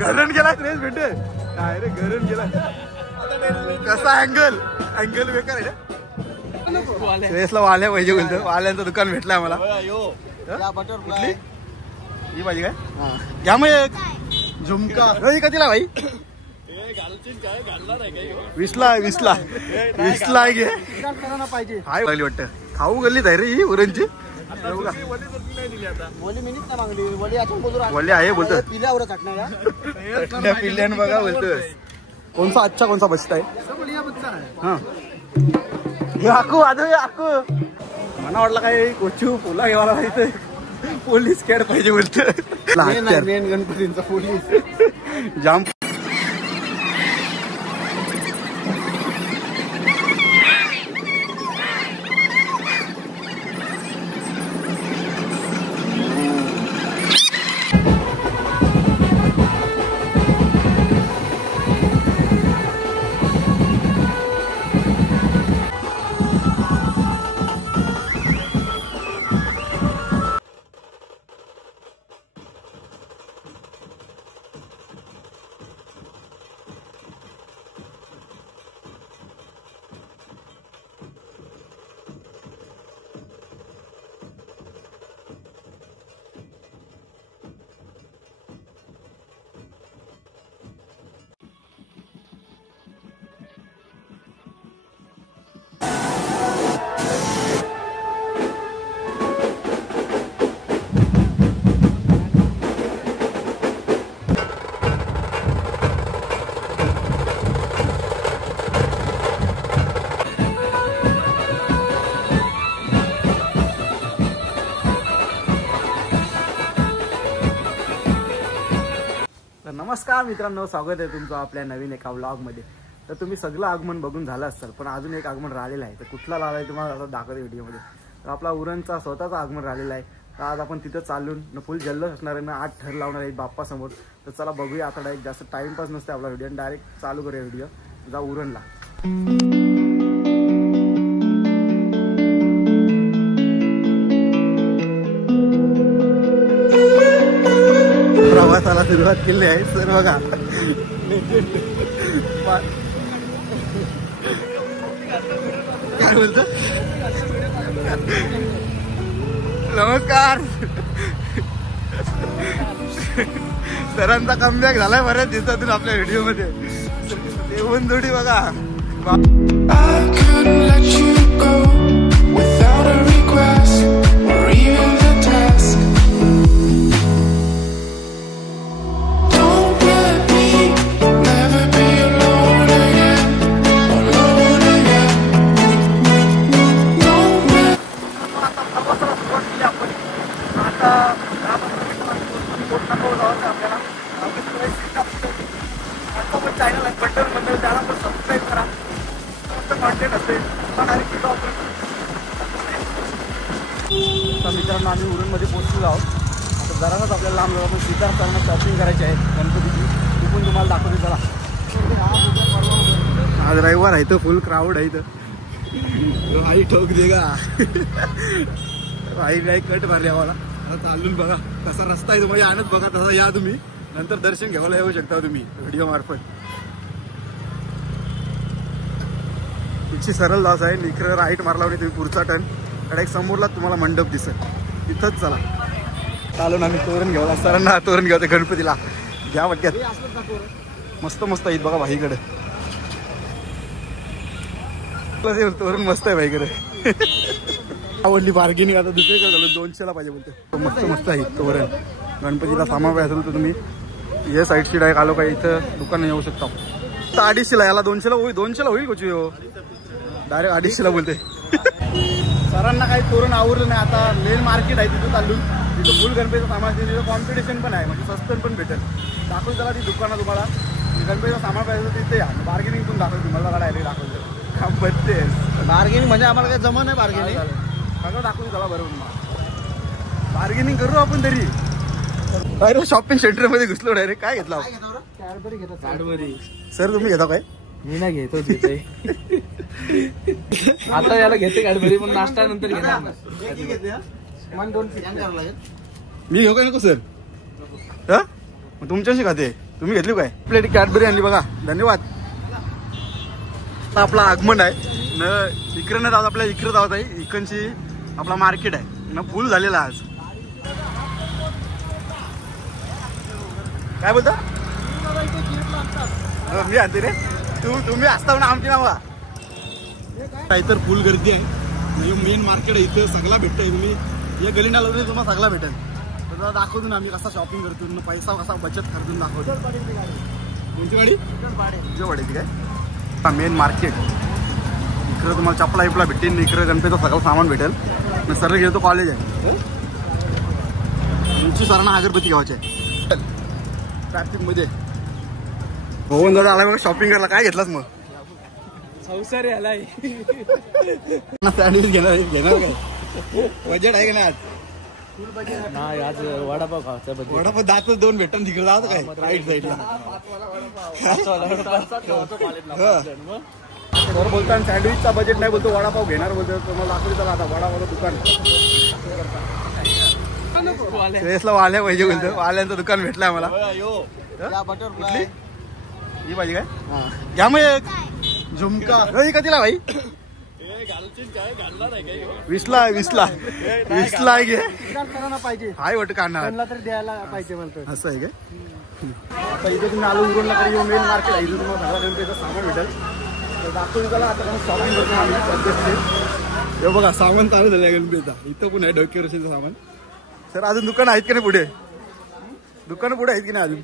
घरण गेलाय ड्रेस भेटे काय रे घरण गेलाय कसा अँगल बेकार आहे ड्रेसला वाल्या पाहिजे बोलतो वाल्यांचं दुकान भेटलंय आम्हाला कुठली ही पाहिजे काय घ्या मग एक झुमका कधीला भाई 20ला घे हाय पाहिली वाटतं खाऊ गल्लीत आहे रे ही उरणची वली आहे बोलतो पिल्ल्यान बघा बोलतोय कोणता अच्छा कोणता बसत आहे हा आकू आकू मला वाटलं काय कोचू पोला घेवायला पाहिजे पोलीस कॅड पाहिजे बोलतो गणपतींचा पोलीस जाम नमस्कार मित्रांनो, स्वागत आहे तुमचं आपल्या नवीन एका व्लॉगमध्ये। तर तुम्ही सगळं आगमन बघून झालं असेल, पण अजून एक आगमन राहिलेलं आहे। तर कुठला लावला आहे तुम्हाला आता दाखवते व्हिडिओमध्ये। तर आपला उरणचा स्वतःचा आगमन राहिलेला आहे। तर आज आपण तिथं चालून फुल जल्लोष असणार आहे ना, 8 ठर लावणार आहे बाप्पा समोर। तर चला बघूया आता डायरेक्ट, जास्त टाइमपास नसते आपला व्हिडिओ, डायरेक्ट चालू करूया व्हिडिओ। जा उरणला प्रवासाला सुरुवात केली आहे सर बघा। काय बोलतो? नमस्कार सरांचा कमबॅक झालाय बऱ्याच दिवसातून आपल्या व्हिडिओ मध्ये। देऊन जोडी बघा। मित्रांनो आम्ही उरणमध्ये पोहोचलो आहोत। आता जराच आपल्याला लांब जाऊ, आपण सिद्धार्थांना शॉपिंग करायची आहे गणपतीची, ती पण तुम्हाला दाखवते। चला आज रविवार आहे, तर फुल क्राऊड आहे। तर भाई ठोक देगा भाई नाही कट मारली आम्हाला। आता चालून बघा कसा रस्ता आहे, तुम्हाला आणत बघा तसा या तुम्ही, नंतर दर्शन घ्यायला येऊ शकता तुम्ही व्हिडिओ मार्फत। तिची सरळ लॉस आहे, इकडे राईट मारला तुम्ही पुढचा टर्न, डायरेक्ट समोरला तुम्हाला मंडप दिसेल, तिथंच चला चालून आम्ही तोरण घेऊ। सरांना तोरण घेऊ गणपतीला, घ्या वाटत्यात मस्त मस्त आहेत बघा भाईकडे। तोरण मस्त आहे भाईकडे, आवडली बार्गेनिंग। आता दुसरीकडे झालं 200ला पाहिजे बोलते, मस्त मस्त आहे तोरण। गणपतीला सामान पाहिजे असेल तर तुम्ही या साईडची डायरेक्ट आलो का इथं दुकान येऊ शकता। 250ला, याला 200ला होईल, 200ला होईल कोची हो, डायरेक्ट 250ला बोलते। सरांना काही तोरण आवडलं नाही। आता मेन मार्केट आहे तिथं चालून, तिथं फुल गणपतीचं सामान, तिथं कॉम्पिटिशन पण आहे, म्हणजे स्वस्त पण भेटेल। दाखवून चला ती दुकानं तुम्हाला, गणपतीचं सामान पाहिजे तिथे या, बार्गेनिंग पण दाखवतो तुम्हाला, डायरेक्ट दाखवतो काम बघते बार्गेनिंग, म्हणजे आम्हाला काही जमत नाही बार्गेनिंग, सगळं दाखवून चला बरोबर तुम्हाला, बार्गेनिंग करू आपण तरी। अरे शॉपिंग सेंटर मध्ये घुसलो डायरेक्ट। काय घेतला? कॅडबरी घेतो। कॅडबरी सर तुम्ही घेता काय? मी नाही घेतो आता याला घेते कॅडबरी, पण नाश्ता नंतर घेणार। मी घेऊ काय नको सर? मग तुमच्याशी खाते. तुम्ही घेतली काय? प्लेट कॅडबरी आणली बघा. धन्यवाद. आपला आगमन आहे न इकडे न जात आपल्या इकडे जात आहे. इकडची आपला मार्केट आहे ना फुल झालेला आज. काय बोलतो मी आणते रे. तुम्ही असता ना आमची नावा काही तर फुल गर्दी आहे. मेन मार्केट आहे इथं सगळा भेटतोय. तुम्ही या गलीना लावून तुम्हाला सगळा भेटेल. तर दाखवतो ना आम्ही कसा शॉपिंग करतो पैसा कसा बचत करतो दाखवतो. कोणती गाडी वाढायची काय मेन मार्केट इकडे तुम्हाला चपला विपला भेटेल. इकडे गणपतीचं सगळं सामान भेटेल. सर्व गेलो तो कॉलेज आहे. तुमची सरांना अगरबत्ती घ्यायची आहे ट्रॅफिक मध्ये. भवन दादा आला बघा शॉपिंग करायला. काय घेतलास मग? संसारी आलाय. सँडविच घेणार काय बजेट आहे का नाही नाही आज वडापाव खायचा. वडापाव दातच दोन भेटन तिकडे जात काय राईट साईडला. तर बोलताना सँडविचचा बजेट नाही बोलतो वडापाव घेणार बोलतो. तुम्हाला दाखवली चला आता वडापाव दुकान श्रेयसला वाल्या पाहिजे बोलतो. वाल्यांचं दुकान भेटलं आम्हाला. कुठली ही पाहिजे काय घ्या मग एक झुमका. कधीला भाई 20ला आहे पाहिजे. हाय वाटत काढणार तर द्यायला पाहिजे म्हणतो. असं आहे काय? इथे तुम्ही आलो उरणला तरी मेन मार्केट आहे. इथे तुम्हाला सगळा गणपतीचं सामान भेटेल. तर दाखवतो त्याला आता शॉपिंग करतो आम्ही. हे बघा सामान चालू झालं गणपतीचा. इथं पण आहे डेकोरेशनचं सामान. सर अजून दुकान आहेत की नाही पुढे? दुकान पुढे आहेत की नाही अजून?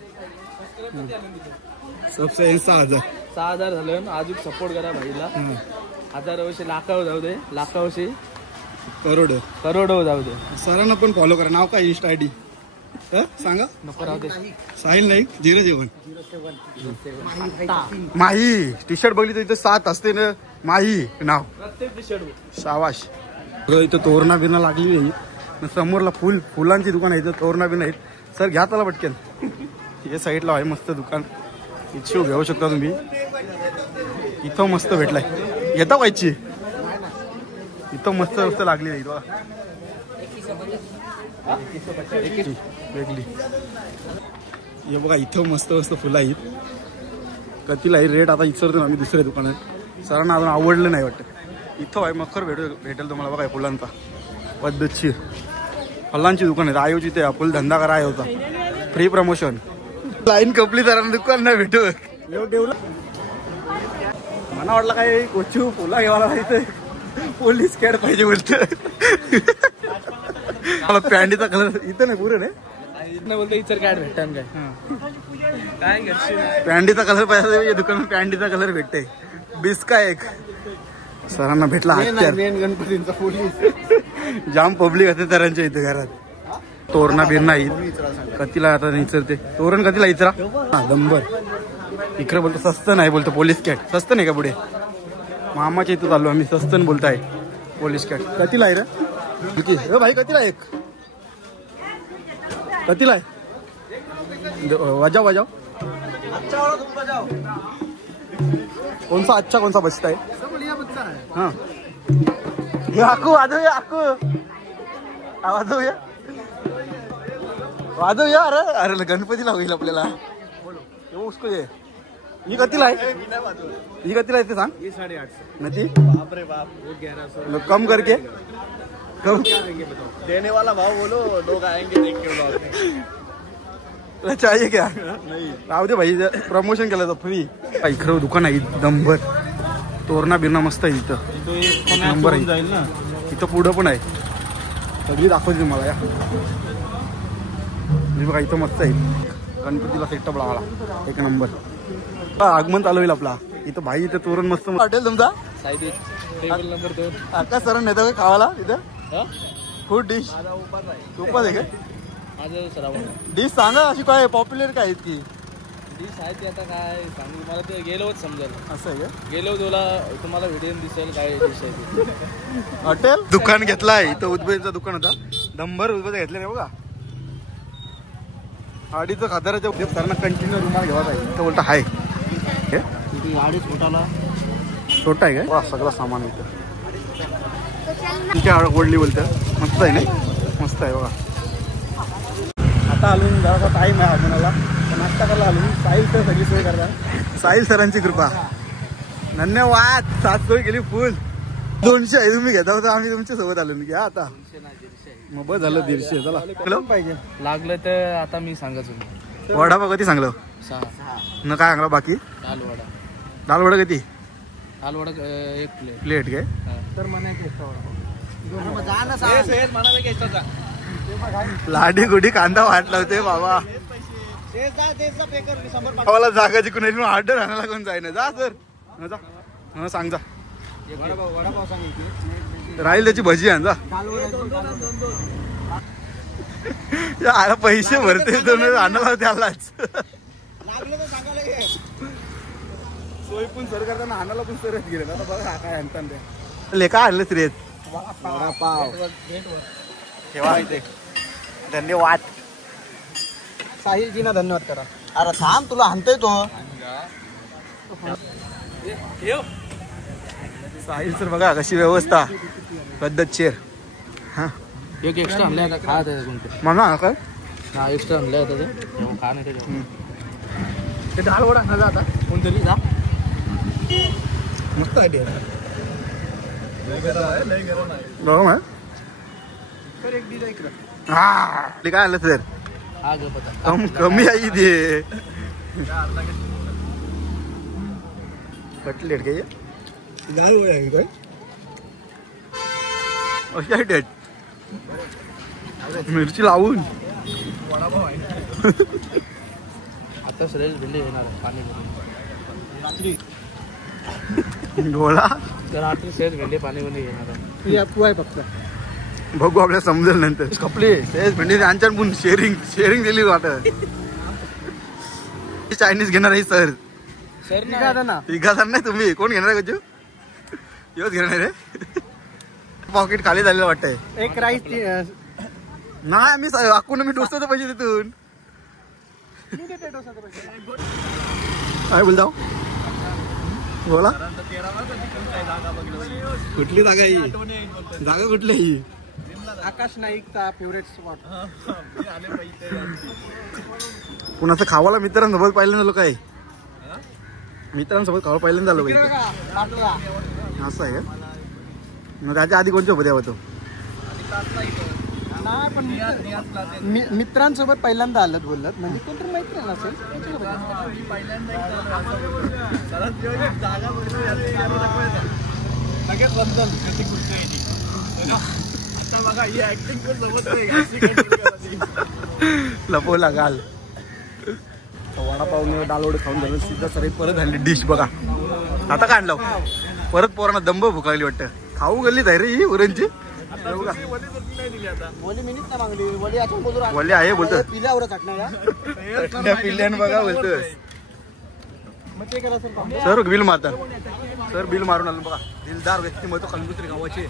सबसे 6,000 झालं. अजून सपोर्ट करा भाईला. 1000 वर्षे लाखावर जाऊ दे. लाखावर्षी करोड जाऊ दे. सरांना पण फॉलो करा. नाव काय इंस्टा आयडी सांगा? नको राहू दे. साहिल नाईक 07 माही. टी शर्ट बघली तर इथं 7 असते ना. माही नाव प्रत्येक टी शर्ट. शाबाश. इथं तोरणा बिरणा लागली नाही. समोरला फुलांची दुकान आहे. इथं तोरणा बिरणा आहेत. सर घ्या त्याला पटकन. हे साईडला आहे मस्त दुकान. इच्छू घेऊ शकता तुम्ही. इथं मस्त भेटलाय. येता व्हायची इथं मस्त मस्त लागली नाही वेगळी. हे बघा इथं मस्त मस्त फुलं आहेत. कधीला रेट आता इचरतो आम्ही दुसऱ्या दुकानात. सरांना अजून आवडलं नाही वाटतं. इथं आहे मखर भेटेल तुम्हाला बघा फुलांचा पद्धतशीर. फुलांची दुकान आहे. आयोजित आहे फुल धंदा करा होता. Free promotion. लाईन कपली सरांना दुकान नाही भेटत. मला वाटलं काय कोचू फुला घेवायला पाहिजे. पोलीस कॅड पाहिजे बोलतं. मला पॅन्टीचा कलर इथं नाही पुरे नाही बोलतो. इतर कॅड भेटतात काय काय पॅन्टीचा कलर पाहिजे. दुकानात पॅन्टीचा कलर भेटते. बिस्का एक सरांना भेटला. गणपतींचा पोलीस जाम पब्लिक असते सरांच्या इथे घरात. तोरणा बिरणा येईल कधीला आता निचरते. तोरण कधीला इचरा दंबर. इकडे बोलतो स्वस्त नाही बोलतो. पोलीस कॅट स्वस्त नाही का पुढे? मामाच्या इथं चाललो आम्ही. स्वस्त बोलताय पोलीस कॅट. कधीला आहे रे भाई? कधीला एक कधीला आहे? वाजाव कोणसा अच्छा कोणसा बसता आहे? हाँ आकू वाजवूया. अरे गणपतीला होईल आपल्याला. उसको ये ही कतीला आहे? ही कतीला आहे ते सांग. 850 नती. बाप रे बाप. 1100 कम करके कम देने वाला भाव बोलो. लोग आएंगे देख के. चाहिए क्या? नहीं राहू दे भाई. प्रमोशन केलं तर फ्री. इकडं दुकान आहे दंबर. तोरणा बिरणा मस्त आहे इथं. नंबर आहे इथं. पुढं पण आहे. सगळी दाखवते तुम्हाला. या बघा इथं मस्त आहे. गणपतीला सेटअप लावाला एक नंबर. आगमन चालू होईल आपला. इथं भाई इथं तोरण मस्त वाटेल तुमचा. टेबल नंबर 2 आकाश सर नेता का खावाला इथं? फूड डिश उपास आहे का? डिश सांगा अशी काय पॉप्युलर काय आहेत की डिश आहे ती. आता काय सांगू मला ते गेलोच समजेल. असं आहे का? गेलो तुम्हाला व्हिडिओ दिसेल काय डिश आहे. हॉटेल दुकान घेतलाय इथं. उदबईचं दुकान होता. दंबर उदबईचं घेतलं नाही बघा. आडीचं खादाराच्या सरांना कंटिन्यू रुमाल घेवायचा आहे. इथं बोलता हाय गाडी छोटा आहे का? सगळं सामान इथं. ओढली बोलतं. मस्त आहे ना? मस्त आहे बघा. आता आलून जरासा टाईम आहे आपणाला नाश्ता करायला आलून. साहिल सर सगळी सोय करतात. साहिल सरांची कृपा. धन्यवाद. 7 सोय केली फुल. 200 आहे तुम्ही घेता होता आम्ही तुमच्या सोबत आलो घ्या आता. मग बस झालं 150. चला पाहिजे लागलं तर आता मी सांगायचं. वडापाव कधी सांगलं 6 न काय सांगलं बाकी. दाल वडा किती. दाल वडा 1 प्लेट काय तर म्हणा लाडी गुडी कांदा वाट लावते बाबा. मला जागाची कुणी ऑर्डर आणायला कोण जाईना. जा सर जा सांग जा. राहील त्याची भजी आण जा. याला पैसे भरते आणायला त्यालाच सोय पण सर करताना आणायला पण सरच गेले. आता बघा काय आणतात लेखा आणलंच रे. वडापाव ठेवा इथे. धन्यवाद साहिलजीना धन्यवाद करा. अरे थांब तुला आणतोय तो साहिल सर. बघा कशी व्यवस्था पद्धतशीर. हा एक एक्स्ट्रा आणलाय आता खा म्हणा काय. हा एक्स्ट्रा आणलाय आता ते खा नाही ते दाल वडा आणा आता कोणतरी जा. मस्त आहे बघा हा ते काय आलं सर. कमी आहे ते कटलेट काय दाल वडा आहे काय अशा डेट मिरची लावून आता श्रेयस भेंडी येणार पाणी डोळा तर रात्री श्रेयस भेंडी पाणी मध्ये येणार आहे फक्त. बघू आपल्याला समजेल नंतर. कपले श्रेयस भेंडी आणच्यान शेअरिंग दिली वाटत. चायनीज घेणार आहे सर. तिघा नाही तुम्ही कोण घेणार आहे गजू. योच घेणार आहे. पॉकेट खाली झालेलं वाटतंय. एक राईस नाही मी आखून मी डोसतो पाहिजे तिथून. काय बोलता बोला. कुठली जागा ही. जागा कुठली ही. आकाश नाईकचा फेवरेट स्पॉट. कुणाचं खावाला मित्रांसोबत पहिल्यांदा झालो काय. मित्रांसोबत खावा पहिल्यांदा झालो पाहिजे असं आहे का. मग त्याच्या आधी कोणत्या सोबत होतो. मित्रांसोबत पहिल्यांदा आलं बोलत म्हणजे कोणतरी माहिती नाही असेल. लपवला घाल. वडापाव दाल वडे खाऊन झालं सिद्धा सर परत आणली डिश बघा. आता काय आणलं परत पोरांना दंब भुकायली वाटतं. खाऊ गल्ली आहे रे ही उरणची. वली आहे बोलतो पिल्यानं बघा बोलतो. सर बिल मारतात. सर बिल मारून आलं बघा. दिलदार व्यक्तिमत्व कंगुत्री गावाचे.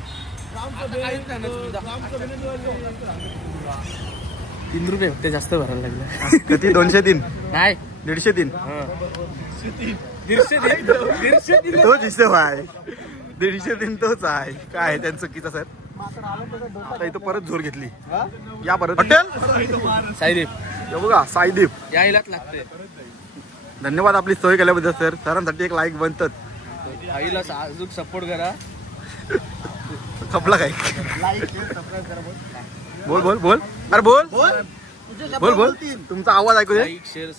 3 रुपये फक्त जास्त भरायला लागलं. किती 203 नाही 150 तोच हिशोब आहे. 150 तोच आहे. काय आहे त्यांचं चुकीचं सर. आता इथं परत जोर घेतली. या परत हॉटेल साईदीप बघा. साईदीप यायलाच लागते. धन्यवाद आपली सोय केल्याबद्दल सर. सरांसाठी एक लाईक बनतात. आईला अजून सपोर्ट करा. खपला काय बोल बोल बोल. अरे बोल बोल बोल. तुमचा आवाज ऐकू दे. शेअर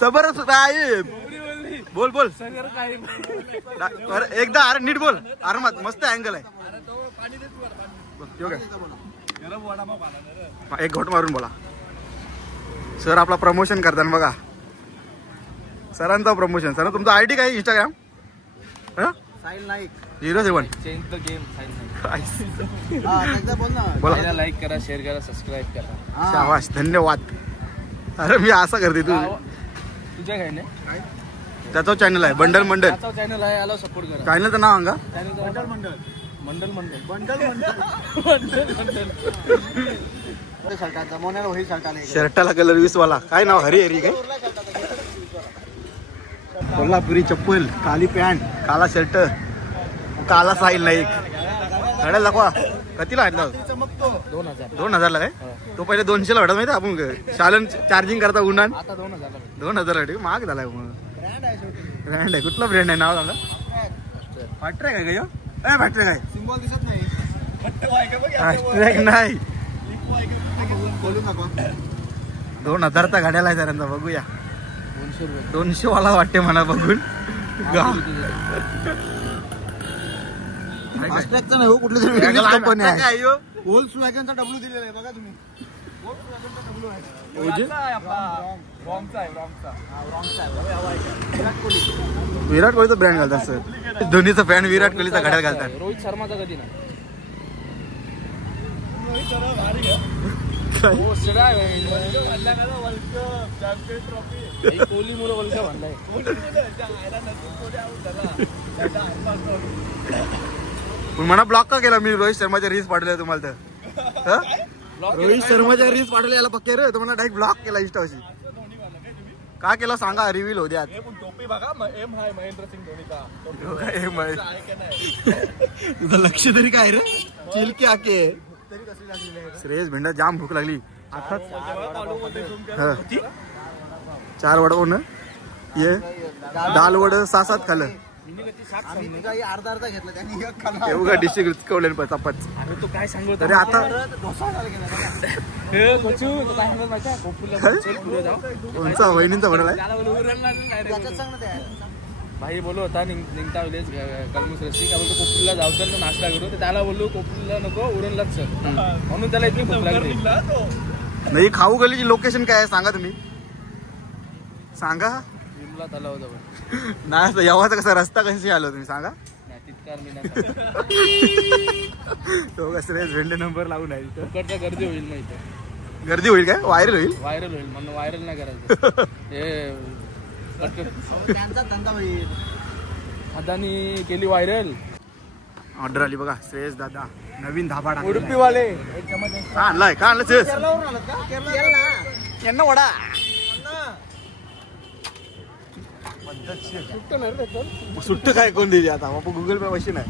सबर साहेब बोल बोल. एकदा अरे नीट बोल. अरे मस्त अँगल आहे. एक घोट मारून बोला. सर आपला प्रमोशन करताना बघा. सरांचा प्रमोशन. सर तुमचा आयडी काय Instagram. Sahil Naik 07 change the game. बोला. लाईक करा शेअर करा सबस्क्राईब करा. शाबाश धन्यवाद. अरे मी असं करते तू तुझ्या काय नाही. त्याचा चॅनल आहे बंडल मंडल. चॅनल आहे याला सपोर्ट करा. चॅनलचं नाव सांगा. मंडल शर्टाला कलर 20 वाला. काय नाव हरी हरी काय. कोल्हापुरी चप्पल काली पॅन्ट काला शर्ट काला साहिल नाईक. दाखवा कितीला आणला 2000 काय तो पहिले 200ला भेटत माहिती आपण शालन चार्जिंग करता उन्हान आता 2000 2000 महाग झालाय मग ब्रँड आहे कुठला ब्रँड आहे नाव सांगा फाट्रेक आहे का फाट्रेक आहे सिम्बॉल दिसत नाही फाट्रेक नाही 2000चा गाड्याला आहे त्यांचा बघूया 200 वाला वाटते मला बघून नाही हो कुठली तरी कंपनी आहे Volkswagenचा डब्ल्यू दिलेला आहे बघा तुम्ही विराट कोहलीचा ब्रँड घालतात सर धोनीचा फॅन विराट कोहलीचा घड्याळ घालतात रोहित शर्माचा कधी नाही कोहली मुलं वर्ल्ड कप म्हणलाय म्हणा ब्लॉक का केला मी रोहित शर्माच्या रील्स पाठवल्या तुम्हाला तर रोहित शर्माच्या रील्स पाठवल्या याला पक्के रे तुम्हाला डायरेक्ट ब्लॉक केला इंस्टावरची का केला सांगा रिव्हील होऊ द्या तुझं लक्ष तरी काय रे चिलके आके श्रेयस भेंडा जाम भूक लागली आता 4 वडा ना ये दाल वड 6-7 खाल्लं अर्धा घेतला त्यांनी एवढा डिस्ट्रिक्ट कवले चपात तू काय सांगतो तरी आता कोणचा वहिनींचा बनला भाई बोललो होता निघता कलमुस रस्सी का बोलतो कोपरीला जाऊ तर नाश्ता करू तर त्याला बोललो कोपरीला नको उरणलाच चल म्हणून त्याला इतकी भूक लागली नाही खाऊ गलीची लोकेशन काय आहे सांगा तुम्ही सांगा विमला तलाव जवळ नाही यावाचा कसा रस्ता कशी आलो तुम्ही सांगा तो कसं झेंडे नंबर लावून आहे तिकडच्या गर्दी होईल नाही इथं गर्दी होईल काय व्हायरल होईल म्हणून व्हायरल नाही करायचं हे त्यांचा धंदा होईल अदानी केली व्हायरल ऑर्डर आली बघा श्रेयस दादा नवीन धाबा उडुपीवाले का आणलाय का आणलं श्रेयस यांना वडा सुट्ट काय कोण दिली आता बापू गुगल पे पैसे नाही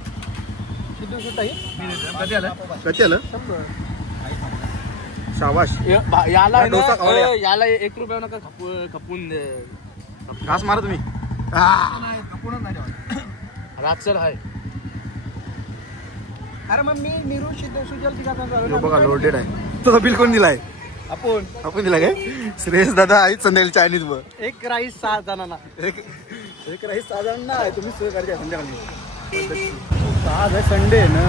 कधी आलं शाबाश याला 1 रुपया नका खपून घास मारा तुम्ही रातसर आहे अरे मग मी निरू सुजल बघा लोडेड आहे तो बिल कोण दिलाय आपण दिला काय श्रेयस दादा आईच संध्याकाळी चायनीज वर एक राईस 6 जणांना एक राईस 6 जणांना आहे तुम्ही सोय करते संध्याकाळी आज आहे संडे ना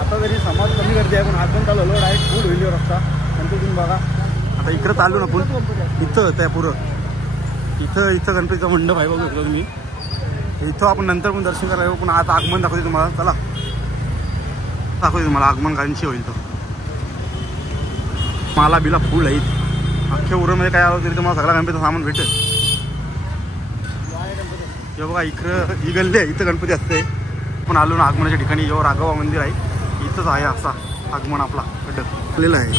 आता जरी समाज कमी गर्दी आहे पण आज पण चालू लोड आहे फूड होईल रस्ता नंतर तुम्ही बघा आता इकडं चालू ना आपण इथं त्या पुरं इथं गणपतीचा मंडप आहे बघू शकतो तुम्ही इथं आपण नंतर पण दर्शन करायला पण आता आगमन दाखवते तुम्हाला चला दाखवते तुम्हाला आगमन कांशी होईल तो माला बिला फुल आहेत अख्ख्या उरणमध्ये काय आलं तरी तुम्हाला सगळा गणपतीचं सामान भेटेल हे बघा इकडं ही गल्ली आहे इथं गणपती असते पण आलो ना आगमनाच्या ठिकाणी जेव्हा राघवा मंदिर आहे इथंच आहे असा आगमन आपला आलेला आहे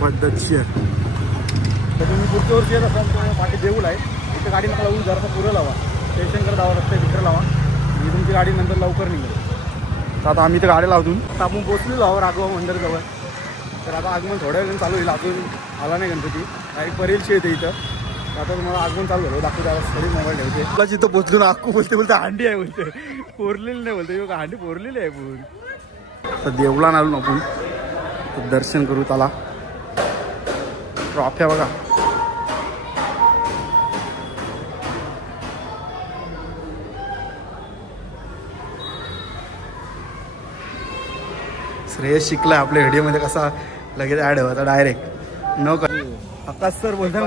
पद्धतशीर तर तुम्ही पुढच्यावरती येत असाल पाठी देऊळ आहे इथं गाडी नका लावून जरासा पुरं लावा स्टेशनकडे जावं रस्ते तिकडे लावा म्हणजे तुमची गाडी नंतर लवकर निघेल तर आता आम्ही इथं गाडी लावतून तर आपण पोचलेलो आहोत राघवा मंदिरजवळ तर आता आगमन थोड्या वेळ चालू होईल अजून आला नाही गणपती डायरेक्ट परेलशी येते इथं आता तुम्हाला आगमन चालू झालं दाखवते आवाज थोडी मोबाईल ठेवते तुला जिथं पोचलो ना अक्कू बोलते हांडी आहे बोलते पोरलेली नाही बोलते हांडी पोरलेली आहे पण तर देवळान आलो ना आपण तर दर्शन करू त्याला ट्रॉफ्या बघा श्रेयस शिकलाय आपल्या व्हिडिओमध्ये कसा लगेच ऍड व्हायचा डायरेक्ट न कर आकाश सर बोलता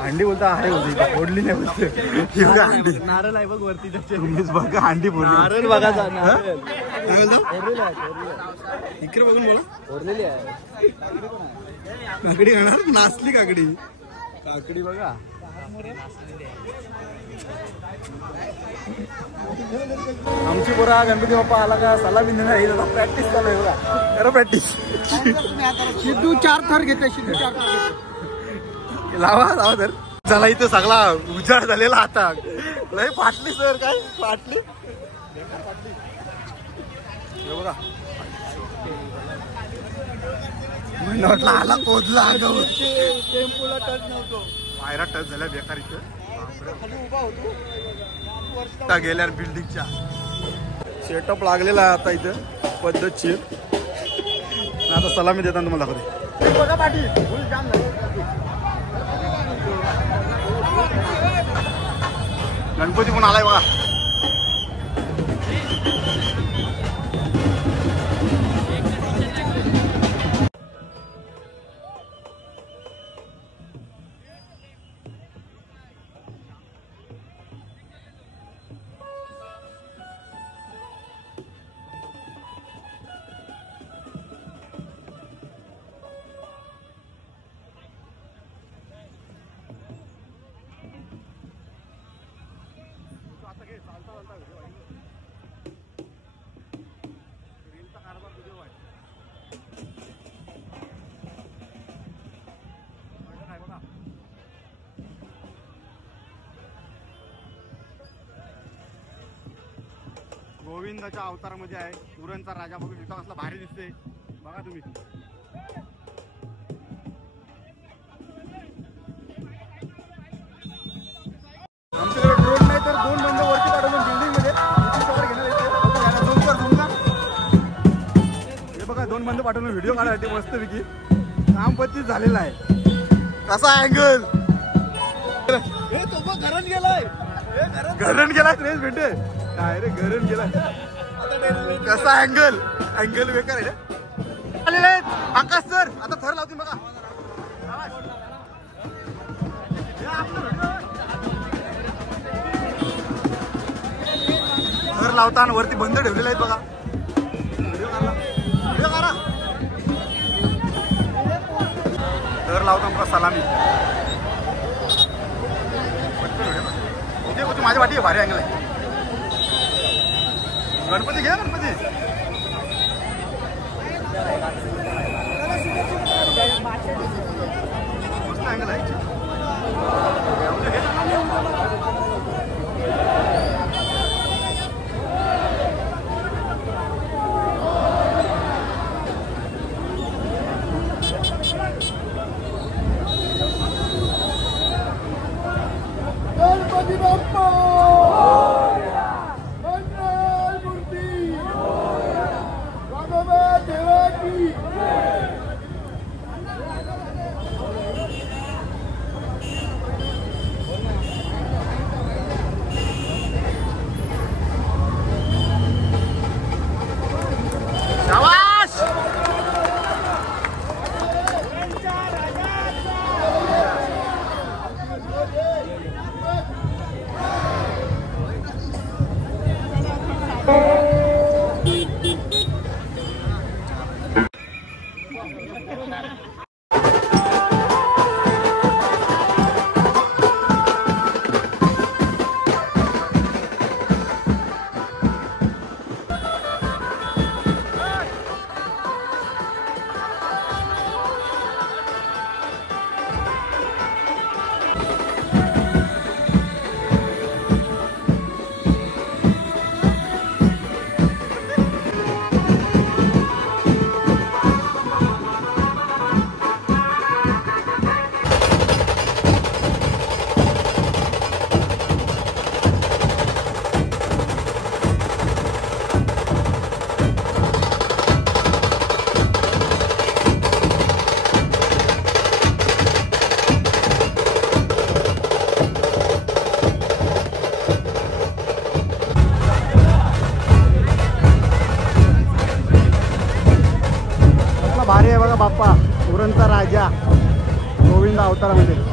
हांडी बोलता अरे बोलते फोडली नाही बोलते हांडी नारळ आहे बघ वरती तुम्हीच बघा हांडी फोडली नारळ बघा इकडे बघून बोला फोडलेली आहे काकडी खाणार नाचली काकडी काकडी बघा आमची पोरा गणपती बाप्पा आला का सलामी देणार प्रॅक्टिस चालू आहे बघा खरं प्रॅक्टिस सिद्धू 4 थर घेते सिद्धू 4 थर घेते लावा तर चला इथं सगळा उजाड झालेला आता लय फाटली सर काय फाटली बघा म्हटलं आला पोहोचला टेम्पोला टच नव्हतो. पायरा टच झाल्या बेकार इथं खाली उभा होतो गेल्यावर बिल्डिंगच्या सेटअप लागलेला आहे आता इथं पद्धतशीर. आता सलामी देताना तुम्हाला दाखवते. बघा पाठी फुल जाम गणपती पण आलाय बघा. गोविंदाच्या अवतारामध्ये आहे उरणचा राजा. बघू शकता कसला भारी दिसते बघा तुम्ही. आमच्याकडे ड्रोन नाही तर 2 बंद वरती पाठवून बिल्डिंग मध्ये हे बघा 2 बंद पाठवून व्हिडिओ काढायसाठी मस्त पैकी काम पच्चीस झालेला आहे. कसा अँगल घरण गेलाय घरण गेला रेस भेटे काय रे घरण गेला. कसा अँगल अँगल बेकार आहे रे. आलेले आकाश सर आता थर लावतील बघा. थर लावताना वरती बंद ठेवलेले आहेत बघा. व्हिडिओ करा थर लावताना बघा सलामी. होती माझ्या वाटी भारी अँगल आहे. गणपती घ्या गणपती मस्त अँगल आहे. भारी आहे बघा बाप्पा उरणचा राजा गोविंद अवतारामध्ये.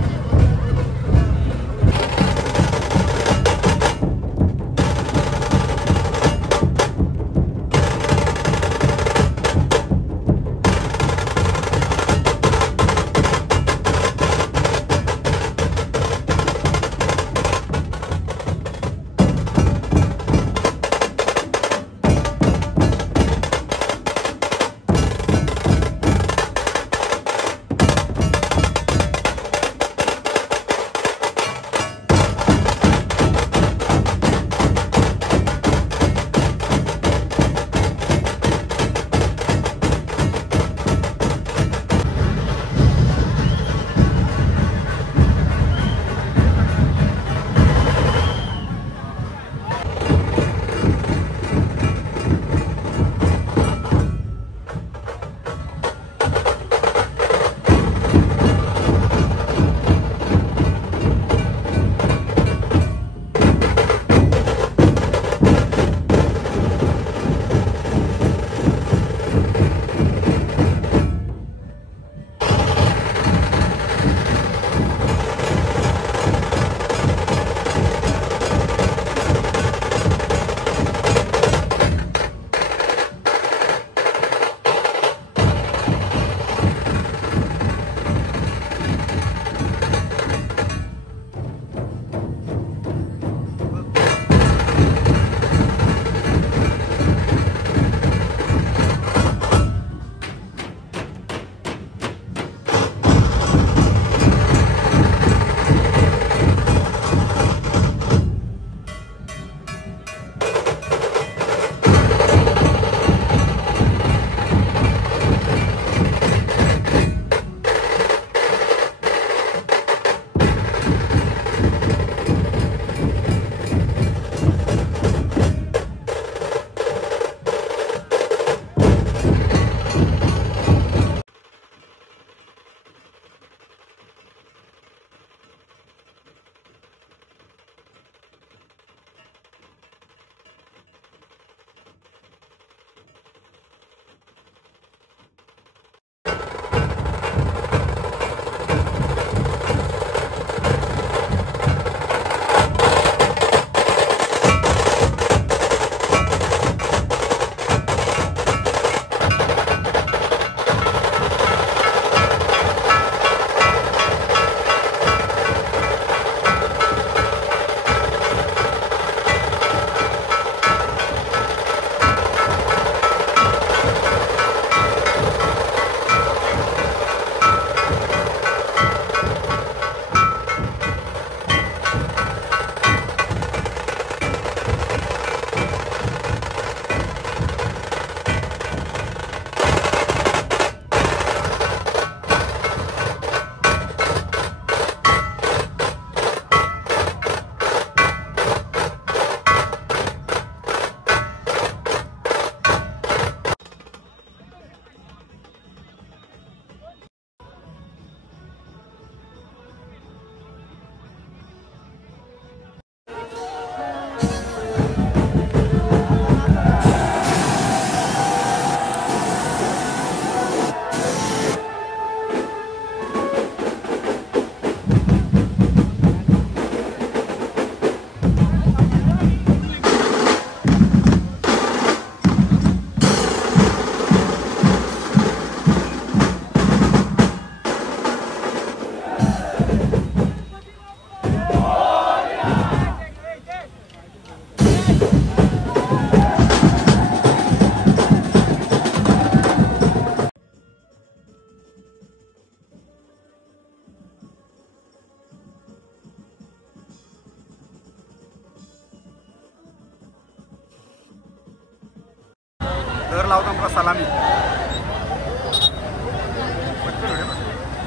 सर लावतो मला सलामी.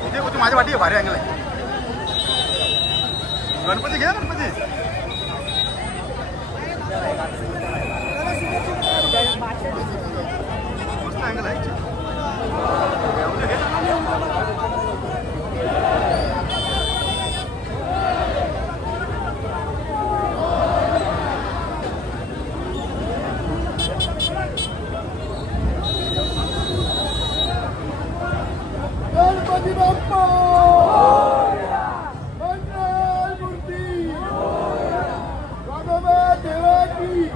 इथे माझ्या वाटी भारी अँगल आहे. गणपती घ्या गणपती. मस्त अँगल आहे. गणपती बाप्पा मंगल मूर्ती वाघोबा देवा की.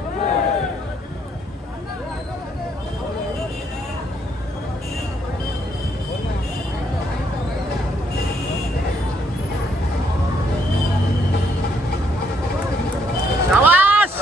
शाबाश.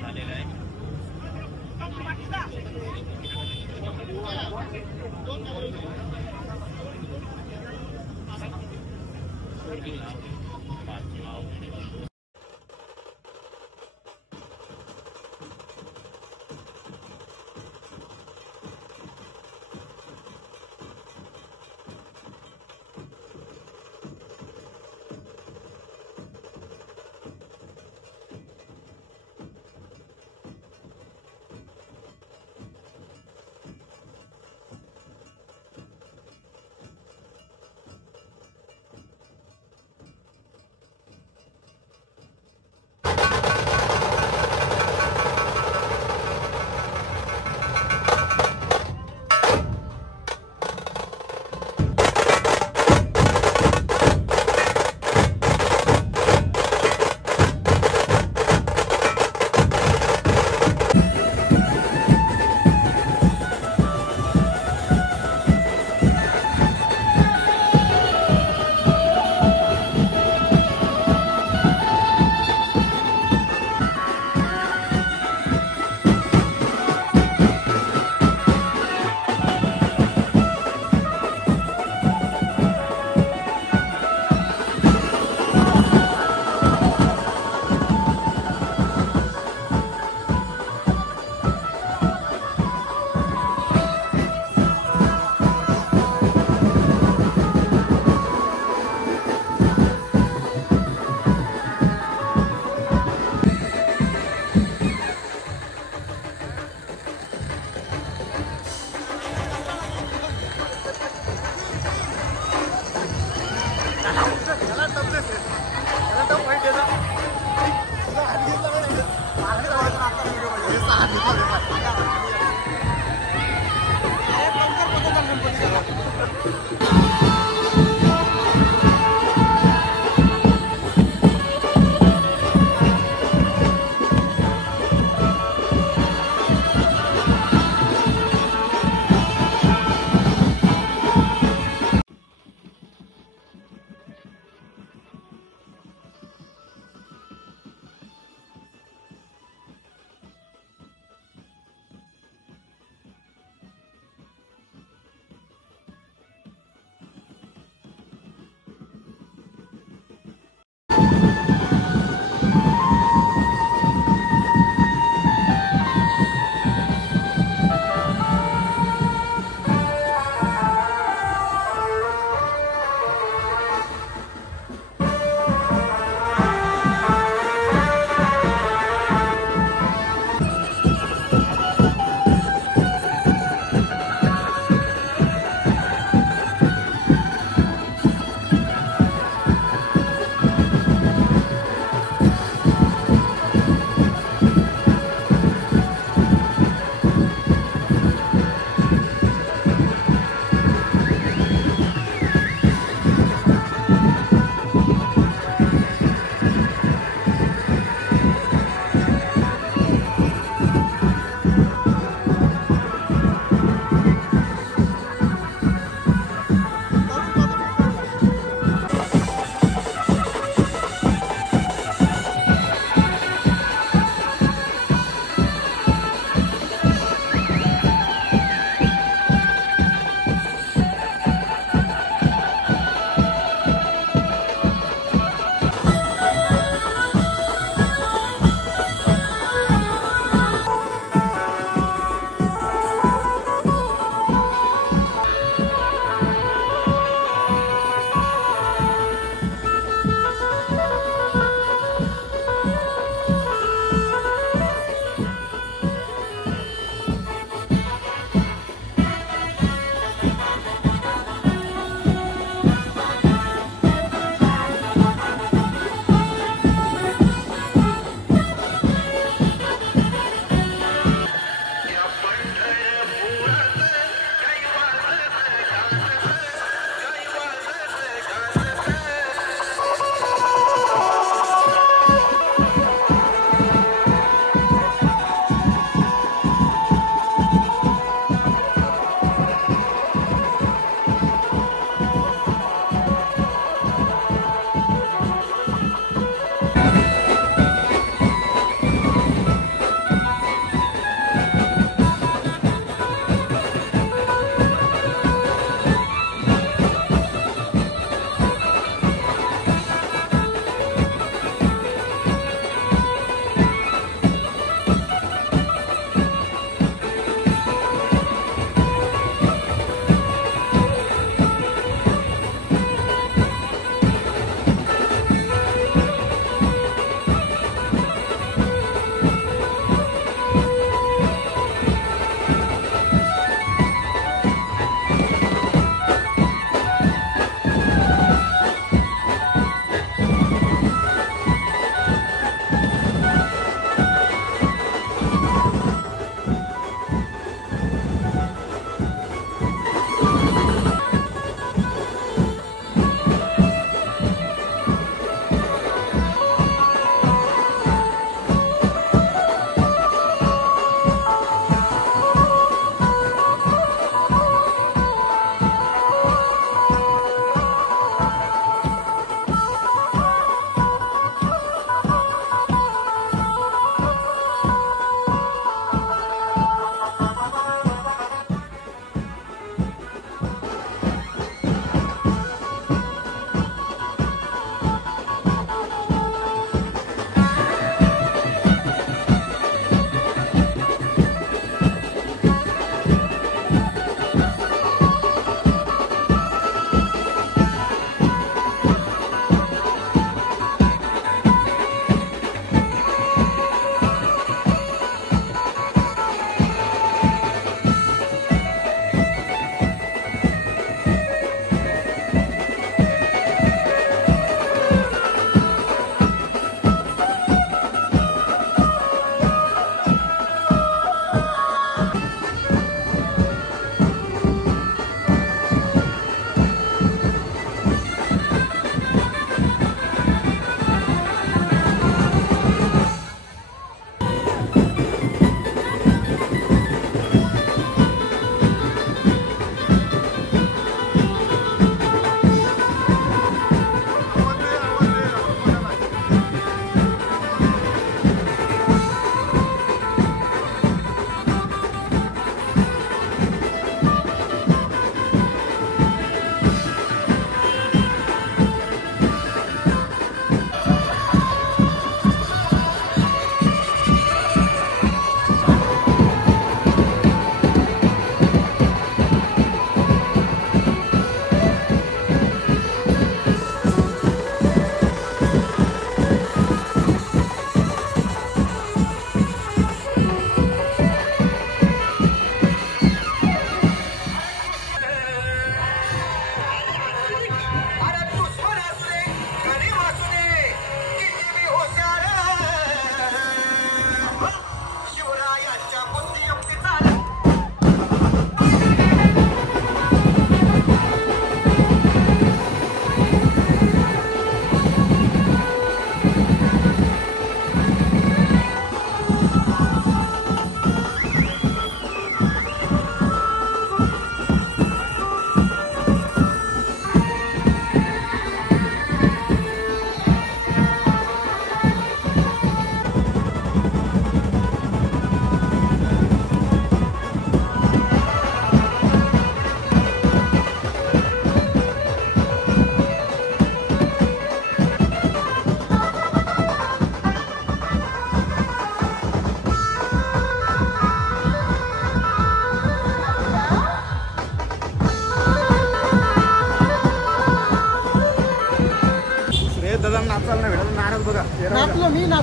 झालेला आहे.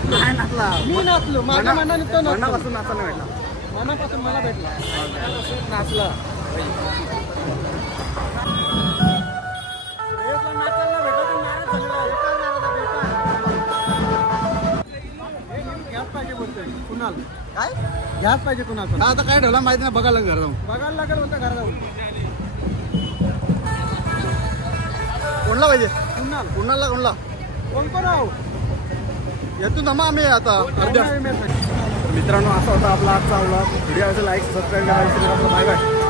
नाही नाचला. मी नाचलो माझ्या मनाने तो नाचलो. मनापासून नाचायला भेटला. मनापासून मला भेटला. नाचला घ्याच पाहिजे बोलतोय कुणाल. काय घ्याच पाहिजे कुणाल. आता काय ठेवला माहिती नाही, बघायला घर जाऊन बघायला लागेल होता घर जाऊन. कोणला पाहिजे? कुणाल. कोणाला कोणला कोण कोण आहो येतो ना आम्ही आता अर्ध्या. मित्रांनो असा होता आपला आजचा व्लॉग. व्हिडिओ लाईक सबस्क्राईब करायला. Bye bye.